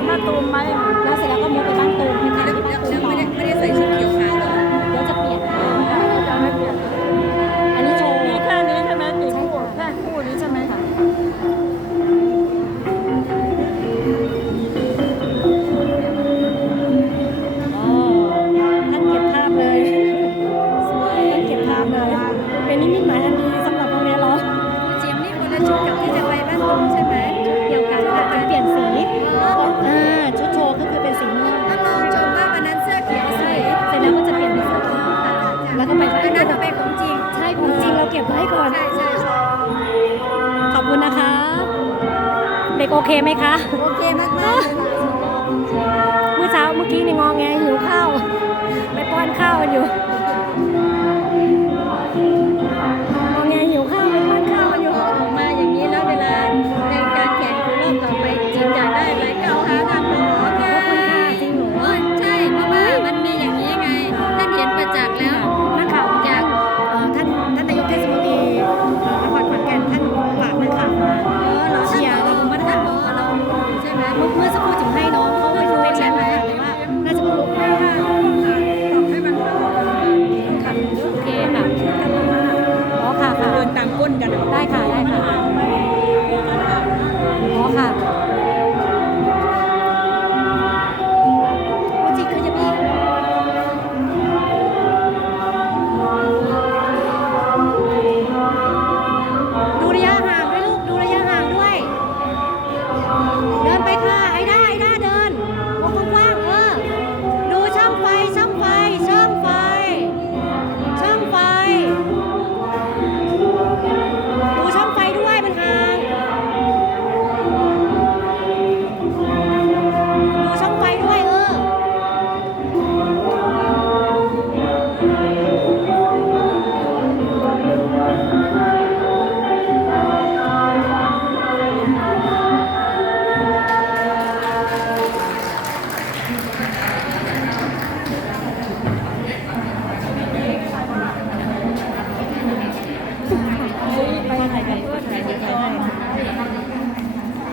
านมาตูมไหม ด็กโอเคไหมคะ โอเคมากๆเลเมื่อเช้าเมื่อกี้ในงองแง มื่อเมื่อสักครู่จิ๋มให้น้องเขาไปดูใช่ไหมว่าน่าจะเป็นลูกห้าค่ะโอเคค่ะขอเคค่ะอ๋อค่ะค่ะเดินตามก้นกันได้ค่ะได้ค่ะ